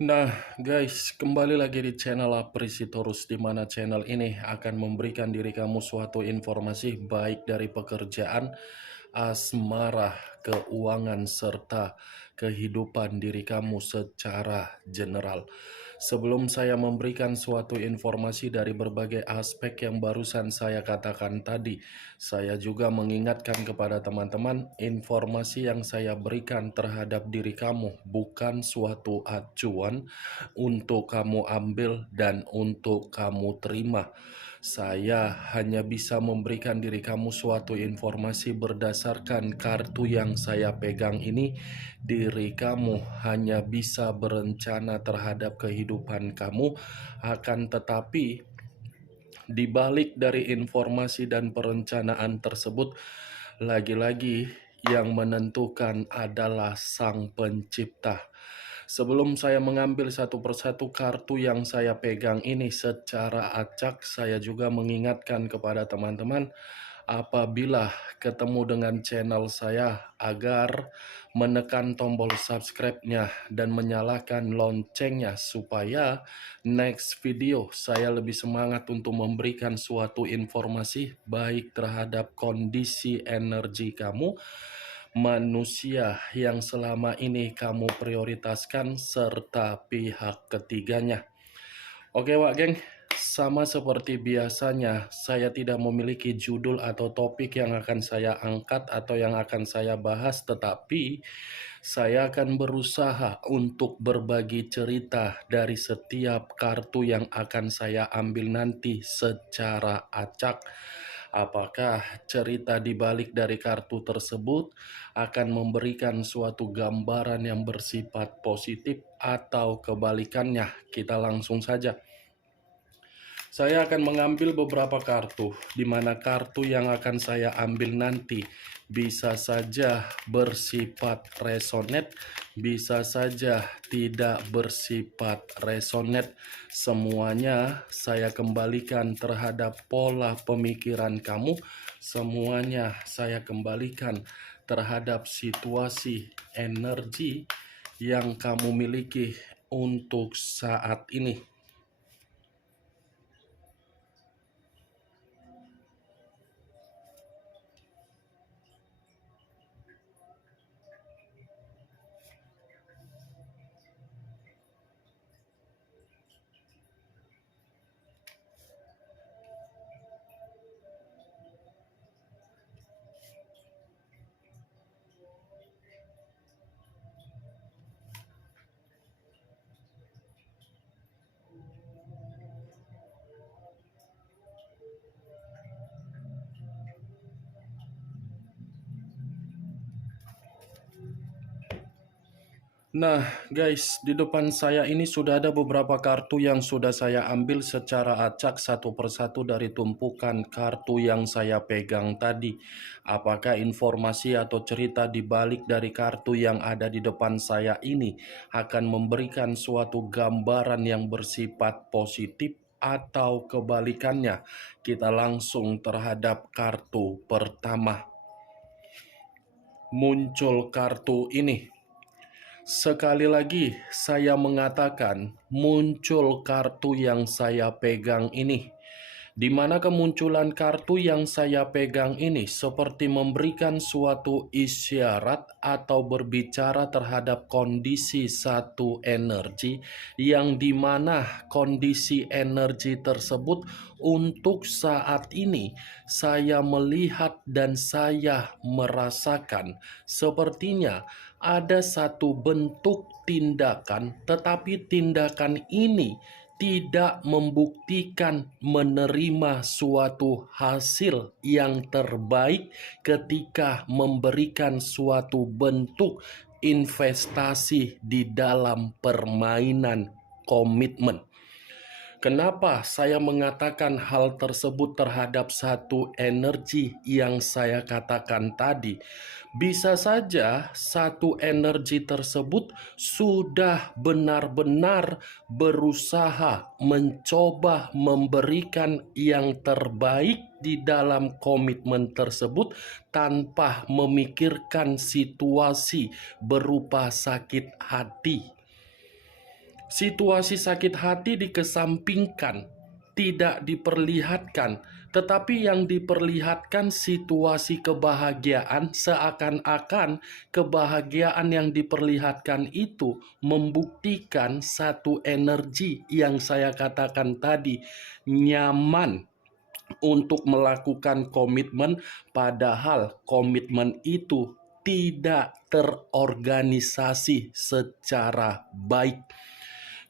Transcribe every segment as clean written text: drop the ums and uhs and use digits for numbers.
Nah, guys, kembali lagi di channel Aprisitorus, di mana channel ini akan memberikan diri kamu suatu informasi baik dari pekerjaan, asmara, keuangan, serta kehidupan diri kamu secara general. Sebelum saya memberikan suatu informasi dari berbagai aspek yang barusan saya katakan tadi, saya juga mengingatkan kepada teman-teman, informasi yang saya berikan terhadap diri kamu bukan suatu acuan untuk kamu ambil dan untuk kamu terima. Saya hanya bisa memberikan diri kamu suatu informasi berdasarkan kartu yang saya pegang ini. Diri kamu hanya bisa berencana terhadap kehidupan kamu, akan tetapi di balik dari informasi dan perencanaan tersebut, lagi-lagi yang menentukan adalah Sang Pencipta. Sebelum saya mengambil satu persatu kartu yang saya pegang ini secara acak, saya juga mengingatkan kepada teman-teman apabila ketemu dengan channel saya agar menekan tombol subscribe-nya dan menyalakan loncengnya supaya next video saya lebih semangat untuk memberikan suatu informasi baik terhadap kondisi energi kamu, manusia yang selama ini kamu prioritaskan, serta pihak ketiganya. Oke Wak Geng, sama seperti biasanya saya tidak memiliki judul atau topik yang akan saya angkat atau yang akan saya bahas, tetapi saya akan berusaha untuk berbagi cerita dari setiap kartu yang akan saya ambil nanti secara acak. Apakah cerita di balik dari kartu tersebut akan memberikan suatu gambaran yang bersifat positif atau kebalikannya? Kita langsung saja. Saya akan mengambil beberapa kartu, di mana kartu yang akan saya ambil nanti bisa saja bersifat resonate, bisa saja tidak bersifat resonate. Semuanya saya kembalikan terhadap pola pemikiran kamu, semuanya saya kembalikan terhadap situasi energi yang kamu miliki untuk saat ini. Nah guys, di depan saya ini sudah ada beberapa kartu yang sudah saya ambil secara acak satu persatu dari tumpukan kartu yang saya pegang tadi. Apakah informasi atau cerita di balik dari kartu yang ada di depan saya ini akan memberikan suatu gambaran yang bersifat positif atau kebalikannya? Kita langsung terhadap kartu pertama. Muncul kartu ini. Sekali lagi saya mengatakan muncul kartu yang saya pegang ini, di mana kemunculan kartu yang saya pegang ini seperti memberikan suatu isyarat atau berbicara terhadap kondisi satu energi, yang dimana kondisi energi tersebut untuk saat ini saya melihat dan saya merasakan sepertinya ada satu bentuk tindakan, tetapi tindakan ini tidak membuktikan menerima suatu hasil yang terbaik ketika memberikan suatu bentuk investasi di dalam permainan komitmen. Kenapa saya mengatakan hal tersebut terhadap satu energi yang saya katakan tadi? Bisa saja satu energi tersebut sudah benar-benar berusaha mencoba memberikan yang terbaik di dalam komitmen tersebut tanpa memikirkan situasi berupa sakit hati. Situasi sakit hati dikesampingkan, tidak diperlihatkan, tetapi yang diperlihatkan situasi kebahagiaan, seakan-akan kebahagiaan yang diperlihatkan itu membuktikan satu energi yang saya katakan tadi, nyaman untuk melakukan komitmen, padahal komitmen itu tidak terorganisasi secara baik.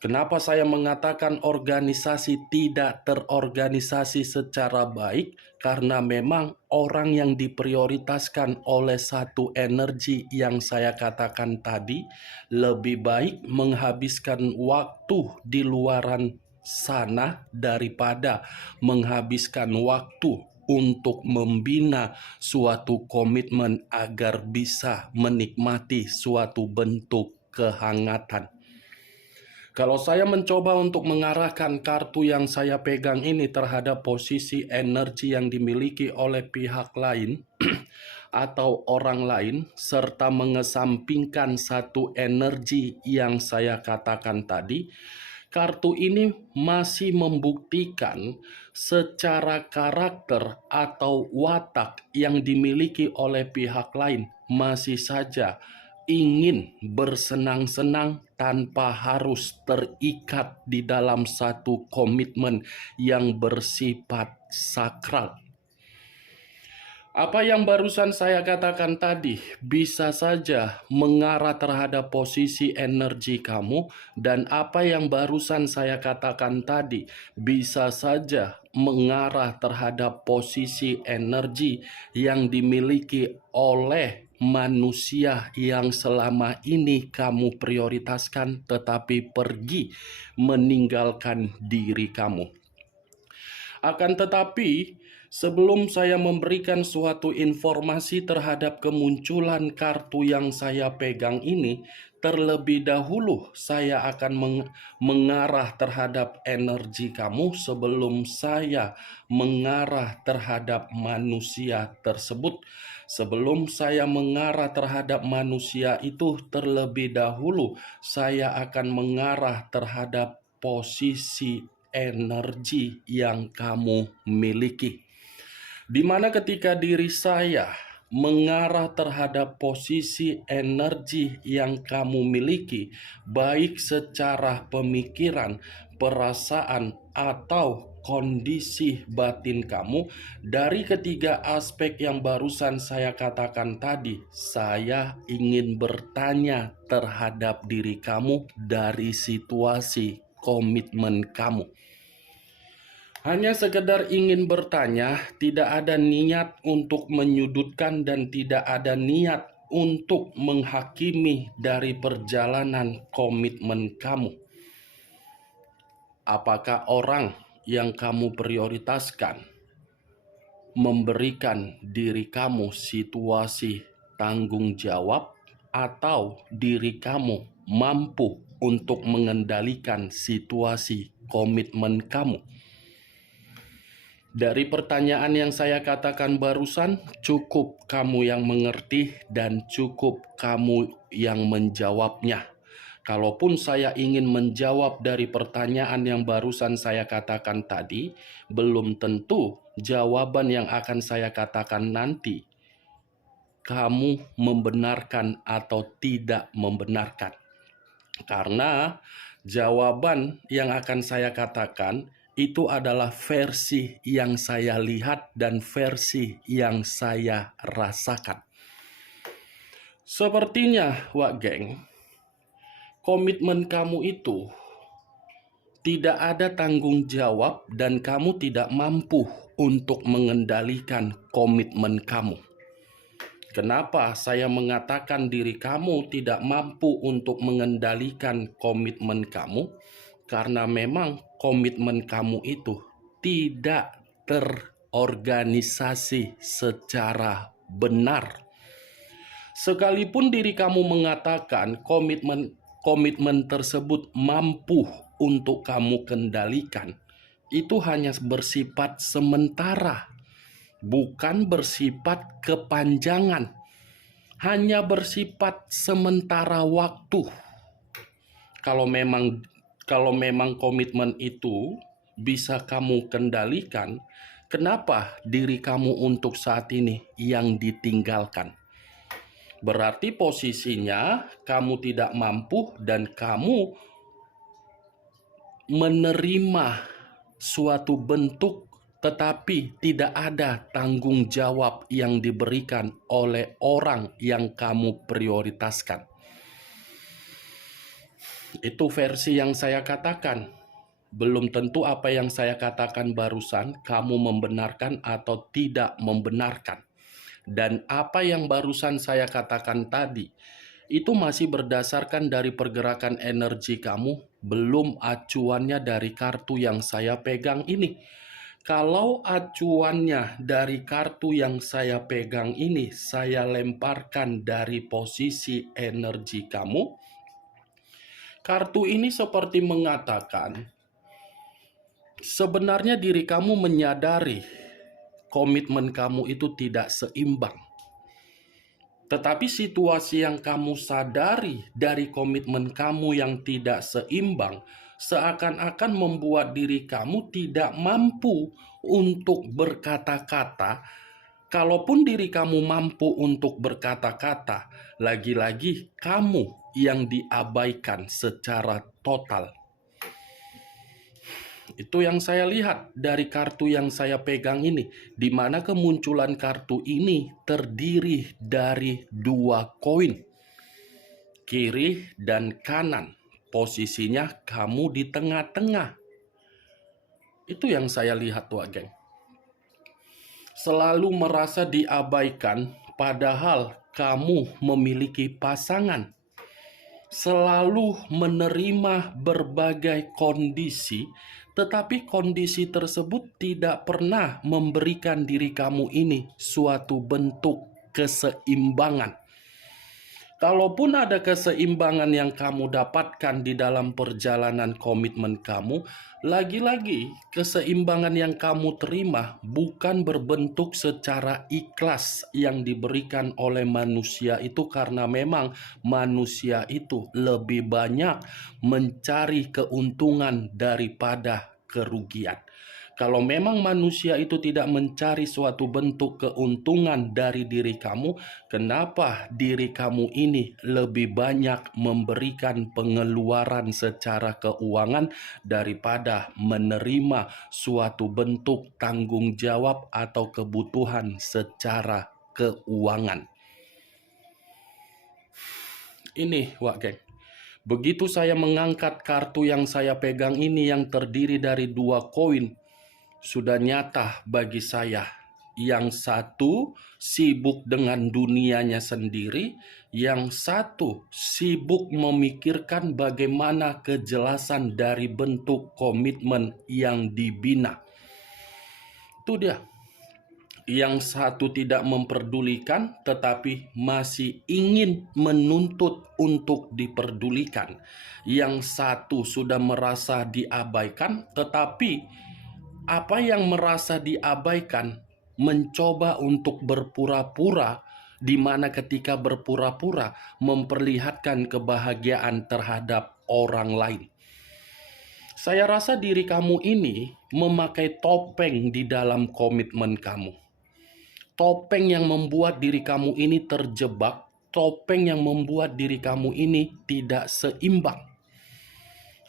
Kenapa saya mengatakan organisasi tidak terorganisasi secara baik? Karena memang orang yang diprioritaskan oleh satu energi yang saya katakan tadi lebih baik menghabiskan waktu di luaran sana daripada menghabiskan waktu untuk membina suatu komitmen agar bisa menikmati suatu bentuk kehangatan. Kalau saya mencoba untuk mengarahkan kartu yang saya pegang ini terhadap posisi energi yang dimiliki oleh pihak lain atau orang lain, serta mengesampingkan satu energi yang saya katakan tadi, kartu ini masih membuktikan secara karakter atau watak yang dimiliki oleh pihak lain masih saja ingin bersenang-senang tanpa harus terikat di dalam satu komitmen yang bersifat sakral. Apa yang barusan saya katakan tadi bisa saja mengarah terhadap posisi energi kamu, dan apa yang barusan saya katakan tadi bisa saja mengarah terhadap posisi energi yang dimiliki oleh manusia yang selama ini kamu prioritaskan tetapi pergi meninggalkan diri kamu. Akan tetapi, sebelum saya memberikan suatu informasi terhadap kemunculan kartu yang saya pegang ini, terlebih dahulu saya akan mengarah terhadap energi kamu sebelum saya mengarah terhadap manusia tersebut. Sebelum saya mengarah terhadap manusia itu, terlebih dahulu saya akan mengarah terhadap posisi energi yang kamu miliki. Di mana ketika diri saya mengarah terhadap posisi energi yang kamu miliki, baik secara pemikiran, perasaan, atau kondisi batin kamu, dari ketiga aspek yang barusan saya katakan tadi, saya ingin bertanya terhadap diri kamu dari situasi komitmen kamu. Hanya sekedar ingin bertanya, tidak ada niat untuk menyudutkan dan tidak ada niat untuk menghakimi dari perjalanan komitmen kamu. Apakah orang yang kamu prioritaskan memberikan diri kamu situasi tanggung jawab, atau diri kamu mampu untuk mengendalikan situasi komitmen kamu? Dari pertanyaan yang saya katakan barusan, cukup kamu yang mengerti dan cukup kamu yang menjawabnya. Kalaupun saya ingin menjawab dari pertanyaan yang barusan saya katakan tadi, belum tentu jawaban yang akan saya katakan nanti kamu membenarkan atau tidak membenarkan. Karena jawaban yang akan saya katakan itu adalah versi yang saya lihat dan versi yang saya rasakan. Sepertinya, Wak Geng, komitmen kamu itu tidak ada tanggung jawab dan kamu tidak mampu untuk mengendalikan komitmen kamu. Kenapa saya mengatakan diri kamu tidak mampu untuk mengendalikan komitmen kamu? Karena memang komitmen kamu itu tidak terorganisasi secara benar. Sekalipun diri kamu mengatakan komitmen tersebut mampu untuk kamu kendalikan, itu hanya bersifat sementara, bukan bersifat kepanjangan, hanya bersifat sementara waktu. Kalau memang Kalau memang komitmen itu bisa kamu kendalikan, kenapa diri kamu untuk saat ini yang ditinggalkan? Berarti posisinya kamu tidak mampu dan kamu menerima suatu bentuk tetapi tidak ada tanggung jawab yang diberikan oleh orang yang kamu prioritaskan. Itu versi yang saya katakan. Belum tentu apa yang saya katakan barusan kamu membenarkan atau tidak membenarkan. Dan apa yang barusan saya katakan tadi, itu masih berdasarkan dari pergerakan energi kamu, belum acuannya dari kartu yang saya pegang ini. Kalau acuannya dari kartu yang saya pegang ini, saya lemparkan dari posisi energi kamu, kartu ini seperti mengatakan, sebenarnya diri kamu menyadari komitmen kamu itu tidak seimbang. Tetapi situasi yang kamu sadari dari komitmen kamu yang tidak seimbang seakan-akan membuat diri kamu tidak mampu untuk berkata-kata. Kalaupun diri kamu mampu untuk berkata-kata, lagi-lagi kamu yang diabaikan secara total. Itu yang saya lihat dari kartu yang saya pegang ini, di mana kemunculan kartu ini terdiri dari 2 koin, kiri dan kanan. Posisinya kamu di tengah-tengah. Itu yang saya lihat, Wak Geng. Selalu merasa diabaikan, padahal kamu memiliki pasangan. Selalu menerima berbagai kondisi, tetapi kondisi tersebut tidak pernah memberikan diri kamu ini suatu bentuk keseimbangan. Kalaupun ada keseimbangan yang kamu dapatkan di dalam perjalanan komitmen kamu, lagi-lagi keseimbangan yang kamu terima bukan berbentuk secara ikhlas yang diberikan oleh manusia itu, karena memang manusia itu lebih banyak mencari keuntungan daripada kerugian. Kalau memang manusia itu tidak mencari suatu bentuk keuntungan dari diri kamu, kenapa diri kamu ini lebih banyak memberikan pengeluaran secara keuangan daripada menerima suatu bentuk tanggung jawab atau kebutuhan secara keuangan? Ini, Wak Geng. Begitu saya mengangkat kartu yang saya pegang ini yang terdiri dari 2 koin, sudah nyata bagi saya. Yang satu sibuk dengan dunianya sendiri, yang satu sibuk memikirkan bagaimana kejelasan dari bentuk komitmen yang dibina. Itu dia. Yang satu tidak memperdulikan, tetapi masih ingin menuntut untuk diperdulikan. Yang satu sudah merasa diabaikan, tetapi apa yang merasa diabaikan mencoba untuk berpura-pura, di mana ketika berpura-pura memperlihatkan kebahagiaan terhadap orang lain. Saya rasa diri kamu ini memakai topeng di dalam komitmen kamu. Topeng yang membuat diri kamu ini terjebak, topeng yang membuat diri kamu ini tidak seimbang.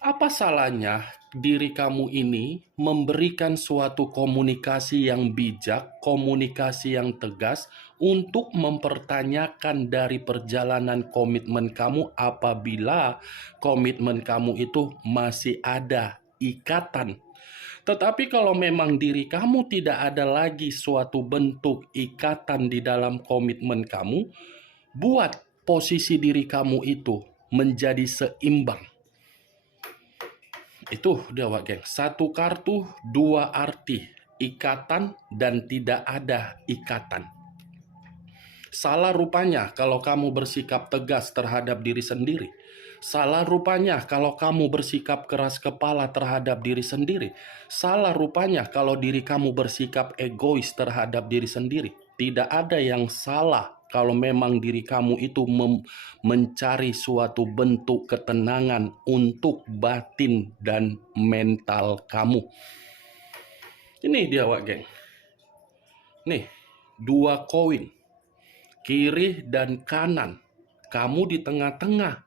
Apa salahnya diri kamu ini memberikan suatu komunikasi yang bijak, komunikasi yang tegas untuk mempertanyakan dari perjalanan komitmen kamu apabila komitmen kamu itu masih ada ikatan. Tetapi kalau memang diri kamu tidak ada lagi suatu bentuk ikatan di dalam komitmen kamu, buat posisi diri kamu itu menjadi seimbang. Itu dia, Wak Geng. 1 kartu, 2 arti. Ikatan dan tidak ada ikatan. Salah rupanya kalau kamu bersikap tegas terhadap diri sendiri. Salah rupanya kalau kamu bersikap keras kepala terhadap diri sendiri. Salah rupanya kalau diri kamu bersikap egois terhadap diri sendiri. Tidak ada yang salah kalau memang diri kamu itu mencari suatu bentuk ketenangan untuk batin dan mental kamu. Ini dia, Wak Geng. Nih, 2 koin, kiri dan kanan. Kamu di tengah-tengah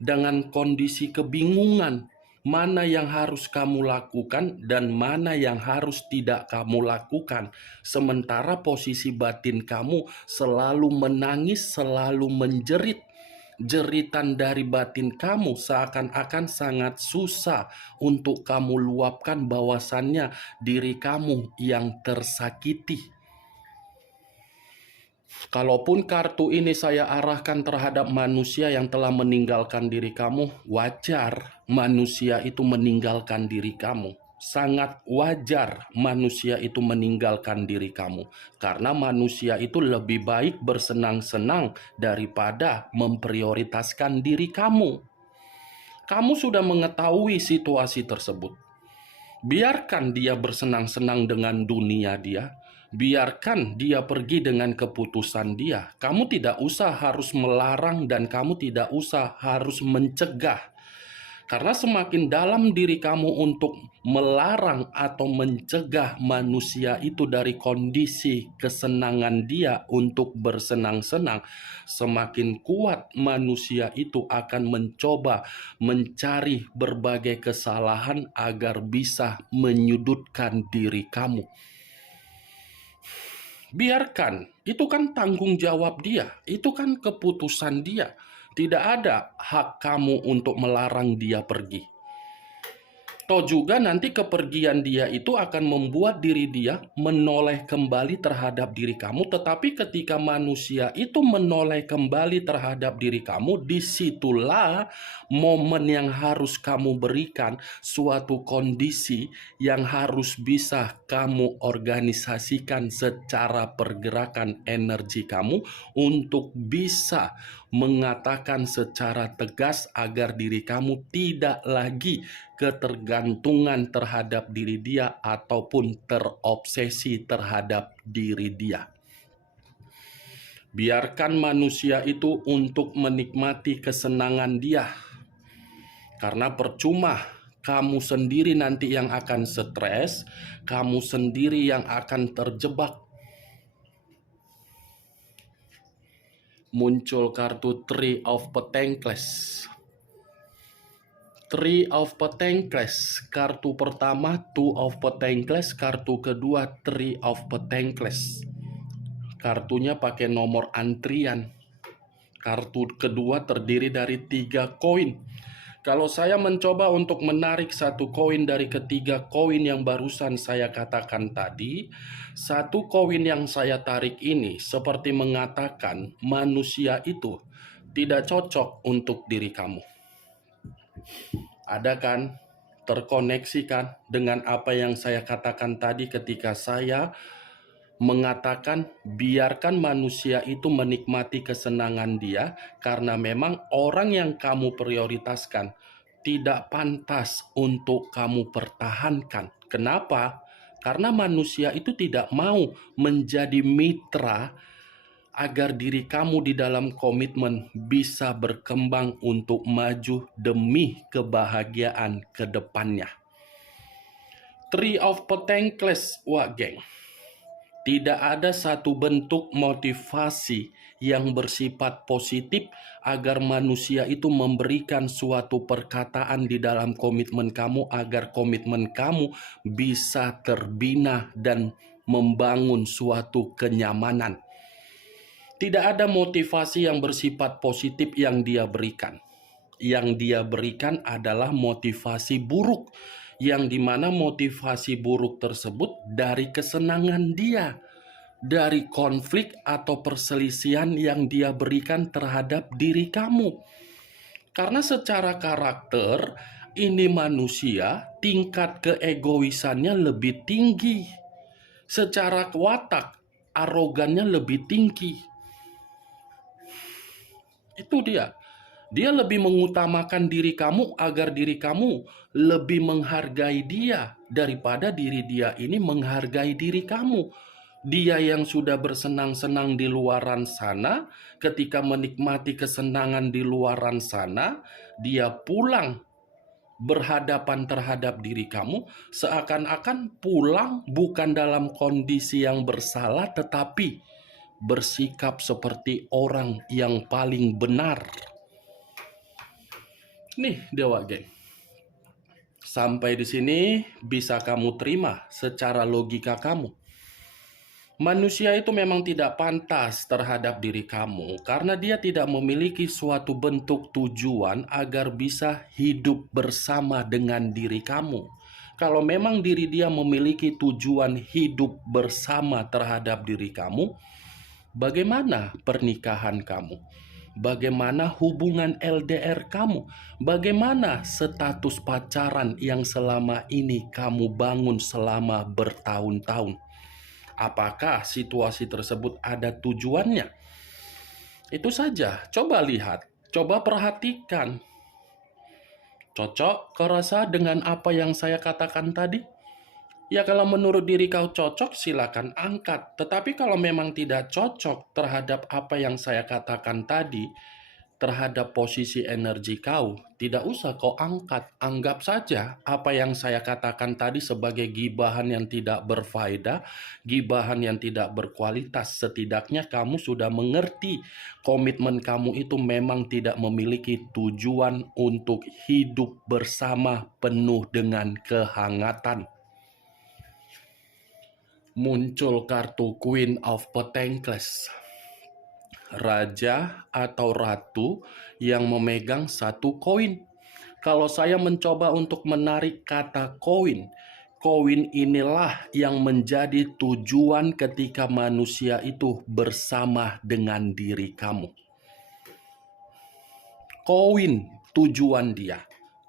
dengan kondisi kebingungan. Mana yang harus kamu lakukan dan mana yang harus tidak kamu lakukan. Sementara posisi batin kamu selalu menangis, selalu menjerit. Jeritan dari batin kamu seakan-akan sangat susah untuk kamu luapkan, bahwasannya diri kamu yang tersakiti. Kalaupun kartu ini saya arahkan terhadap manusia yang telah meninggalkan diri kamu, wajar manusia itu meninggalkan diri kamu. Sangat wajar manusia itu meninggalkan diri kamu. Karena manusia itu lebih baik bersenang-senang daripada memprioritaskan diri kamu. Kamu sudah mengetahui situasi tersebut. Biarkan dia bersenang-senang dengan dunia dia. Biarkan dia pergi dengan keputusan dia. Kamu tidak usah harus melarang dan kamu tidak usah harus mencegah. Karena semakin dalam diri kamu untuk melarang atau mencegah manusia itu dari kondisi kesenangan dia untuk bersenang-senang, semakin kuat manusia itu akan mencoba mencari berbagai kesalahan agar bisa menyudutkan diri kamu. Biarkan, itu kan tanggung jawab dia, itu kan keputusan dia. Tidak ada hak kamu untuk melarang dia pergi. Toh juga nanti kepergian dia itu akan membuat diri dia menoleh kembali terhadap diri kamu. Tetapi ketika manusia itu menoleh kembali terhadap diri kamu, disitulah momen yang harus kamu berikan, suatu kondisi yang harus bisa kamu organisasikan secara pergerakan energi kamu untuk bisa mengatakan secara tegas agar diri kamu tidak lagi ketergantungan terhadap diri dia ataupun terobsesi terhadap diri dia. Biarkan manusia itu untuk menikmati kesenangan dia. Karena percuma kamu sendiri nanti yang akan stres, kamu sendiri yang akan terjebak. Muncul kartu Three of Pentacles. Three of Pentacles, kartu pertama Two of Pentacles, kartu kedua Three of Pentacles. Kartunya pakai nomor antrian. Kartu kedua terdiri dari 3 koin. Kalau saya mencoba untuk menarik 1 koin dari ketiga koin yang barusan saya katakan tadi, 1 koin yang saya tarik ini seperti mengatakan manusia itu tidak cocok untuk diri kamu. Ada kan? Terkoneksi kan dengan apa yang saya katakan tadi ketika saya mengatakan biarkan manusia itu menikmati kesenangan dia, karena memang orang yang kamu prioritaskan tidak pantas untuk kamu pertahankan. Kenapa? Karena manusia itu tidak mau menjadi mitra agar diri kamu di dalam komitmen bisa berkembang untuk maju demi kebahagiaan ke depannya. Three of Pentacles, Wak Geng. Tidak ada satu bentuk motivasi yang bersifat positif agar manusia itu memberikan suatu perkataan di dalam komitmen kamu agar komitmen kamu bisa terbina dan membangun suatu kenyamanan. Tidak ada motivasi yang bersifat positif yang dia berikan. Yang dia berikan adalah motivasi buruk, yang dimana motivasi buruk tersebut dari kesenangan dia, dari konflik atau perselisihan yang dia berikan terhadap diri kamu. Karena secara karakter ini manusia tingkat keegoisannya lebih tinggi, secara watak arogannya lebih tinggi. Itu dia. Dia lebih mengutamakan diri kamu agar diri kamu lebih menghargai dia daripada diri dia ini menghargai diri kamu. Dia yang sudah bersenang-senang di luaran sana, ketika menikmati kesenangan di luaran sana, dia pulang berhadapan terhadap diri kamu, seakan-akan pulang bukan dalam kondisi yang bersalah, tetapi bersikap seperti orang yang paling benar. Nih, Dewa Geng. Sampai di sini bisa kamu terima secara logika kamu. Manusia itu memang tidak pantas terhadap diri kamu karena dia tidak memiliki suatu bentuk tujuan agar bisa hidup bersama dengan diri kamu. Kalau memang diri dia memiliki tujuan hidup bersama terhadap diri kamu, bagaimana pernikahan kamu? Bagaimana hubungan LDR kamu? Bagaimana status pacaran yang selama ini kamu bangun selama bertahun-tahun? Apakah situasi tersebut ada tujuannya? Itu saja. Coba lihat, coba perhatikan. Cocok kau rasa dengan apa yang saya katakan tadi? Ya kalau menurut diri kau cocok, silakan angkat. Tetapi kalau memang tidak cocok terhadap apa yang saya katakan tadi, terhadap posisi energi kau, tidak usah kau angkat. Anggap saja apa yang saya katakan tadi sebagai gibahan yang tidak berfaedah, gibahan yang tidak berkualitas. Setidaknya kamu sudah mengerti komitmen kamu itu memang tidak memiliki tujuan untuk hidup bersama penuh dengan kehangatan. Muncul kartu Queen of Pentacles, raja atau ratu yang memegang satu koin. Kalau saya mencoba untuk menarik kata koin, koin inilah yang menjadi tujuan ketika manusia itu bersama dengan diri kamu. Koin tujuan dia,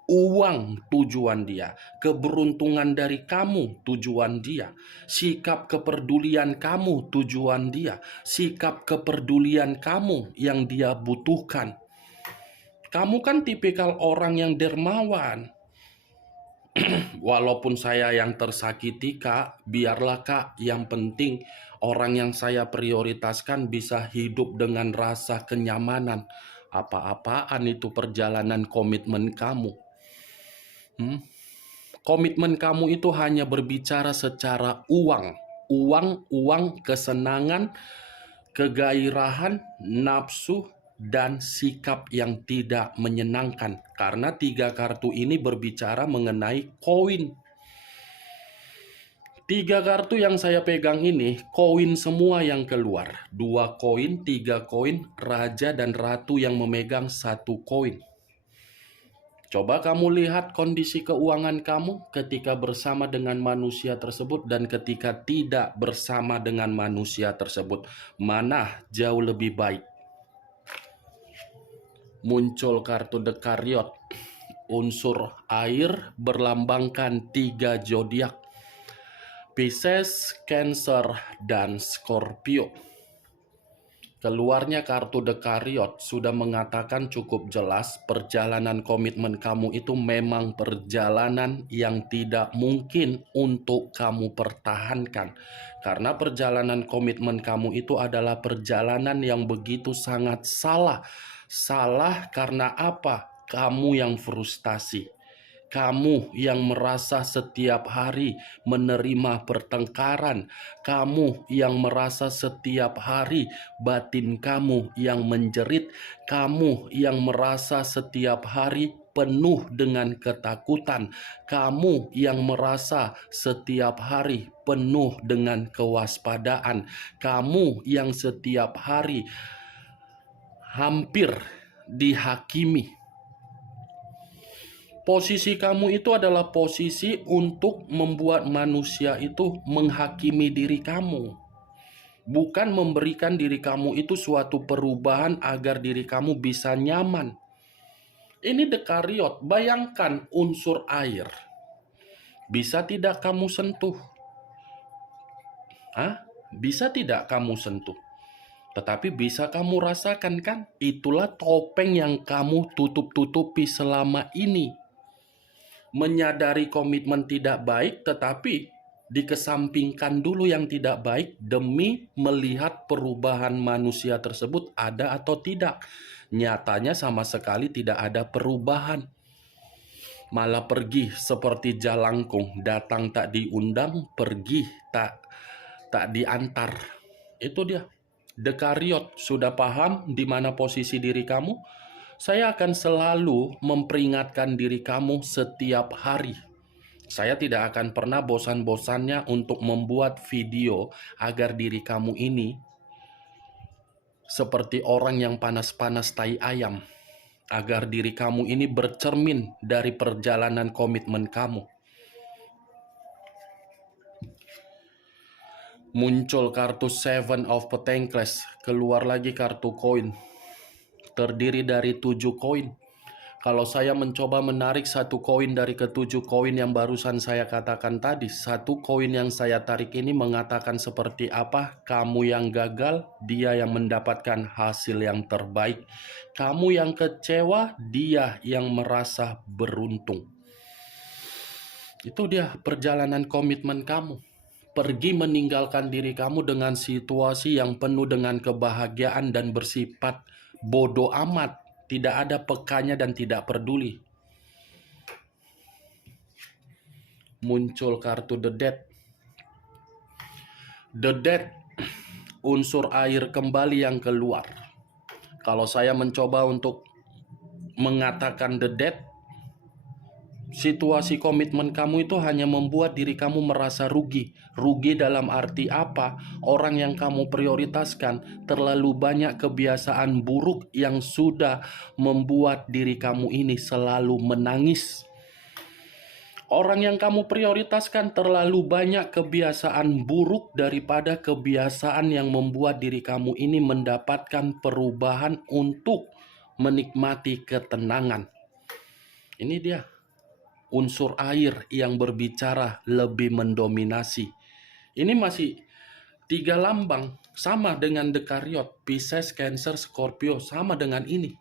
uang tujuan dia, keberuntungan dari kamu tujuan dia, sikap kepedulian kamu tujuan dia, sikap kepedulian kamu yang dia butuhkan. Kamu kan tipikal orang yang dermawan. Walaupun saya yang tersakiti, Kak, biarlah, Kak, yang penting orang yang saya prioritaskan bisa hidup dengan rasa kenyamanan. Apa-apaan itu perjalanan komitmen kamu? Komitmen kamu itu hanya berbicara secara uang. Uang, kesenangan, kegairahan, nafsu, dan sikap yang tidak menyenangkan. Karena 3 kartu ini berbicara mengenai koin. 3 kartu yang saya pegang ini, koin semua yang keluar. 2 koin, 3 koin, raja dan ratu yang memegang 1 koin. Coba kamu lihat kondisi keuangan kamu ketika bersama dengan manusia tersebut dan ketika tidak bersama dengan manusia tersebut. Mana jauh lebih baik? Muncul kartu The Chariot, unsur air berlambangkan 3 zodiak, Pisces, Cancer, dan Scorpio. Keluarnya kartu The Chariot sudah mengatakan cukup jelas perjalanan komitmen kamu itu memang perjalanan yang tidak mungkin untuk kamu pertahankan. Karena perjalanan komitmen kamu itu adalah perjalanan yang begitu sangat salah. Salah karena apa? Kamu yang frustasi. Kamu yang merasa setiap hari menerima pertengkaran. Kamu yang merasa setiap hari batin kamu yang menjerit. Kamu yang merasa setiap hari penuh dengan ketakutan. Kamu yang merasa setiap hari penuh dengan kewaspadaan. Kamu yang setiap hari hampir dihakimi. Posisi kamu itu adalah posisi untuk membuat manusia itu menghakimi diri kamu. Bukan memberikan diri kamu itu suatu perubahan agar diri kamu bisa nyaman. Ini The Chariot, bayangkan unsur air. Bisa tidak kamu sentuh? Bisa tidak kamu sentuh? Tetapi bisa kamu rasakan kan? Itulah topeng yang kamu tutup-tutupi selama ini. Menyadari komitmen tidak baik, tetapi dikesampingkan dulu yang tidak baik demi melihat perubahan manusia tersebut ada atau tidak. Nyatanya sama sekali tidak ada perubahan. Malah pergi seperti jalangkung, datang tak diundang, pergi tak diantar. Itu dia. Dekariot, sudah paham di mana posisi diri kamu? Saya akan selalu memperingatkan diri kamu setiap hari. Saya tidak akan pernah bosan-bosannya untuk membuat video agar diri kamu ini seperti orang yang panas-panas tai ayam. Agar diri kamu ini bercermin dari perjalanan komitmen kamu. Muncul kartu Seven of Pentacles, keluar lagi kartu koin. Terdiri dari 7 koin. Kalau saya mencoba menarik satu koin dari ketujuh koin yang barusan saya katakan tadi, satu koin yang saya tarik ini mengatakan seperti apa? Kamu yang gagal, dia yang mendapatkan hasil yang terbaik. Kamu yang kecewa, dia yang merasa beruntung. Itu dia perjalanan komitmen kamu. Pergi meninggalkan diri kamu dengan situasi yang penuh dengan kebahagiaan dan bersifat bodoh amat. Tidak ada pekanya dan tidak peduli. Muncul kartu The Death. The Death, unsur air kembali yang keluar. Kalau saya mencoba untuk mengatakan The Death, situasi komitmen kamu itu hanya membuat diri kamu merasa rugi. Rugi dalam arti apa? Orang yang kamu prioritaskan terlalu banyak kebiasaan buruk yang sudah membuat diri kamu ini selalu menangis. Orang yang kamu prioritaskan terlalu banyak kebiasaan buruk daripada kebiasaan yang membuat diri kamu ini mendapatkan perubahan untuk menikmati ketenangan. Ini dia. Unsur air yang berbicara lebih mendominasi. Ini masih 3 lambang, sama dengan Dekariot, Pisces, Cancer, Scorpio, sama dengan ini.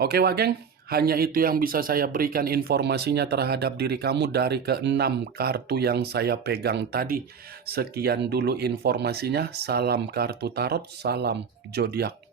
Oke Wageng, hanya itu yang bisa saya berikan informasinya terhadap diri kamu dari ke-6 kartu yang saya pegang tadi. Sekian dulu informasinya, salam kartu tarot, salam zodiak.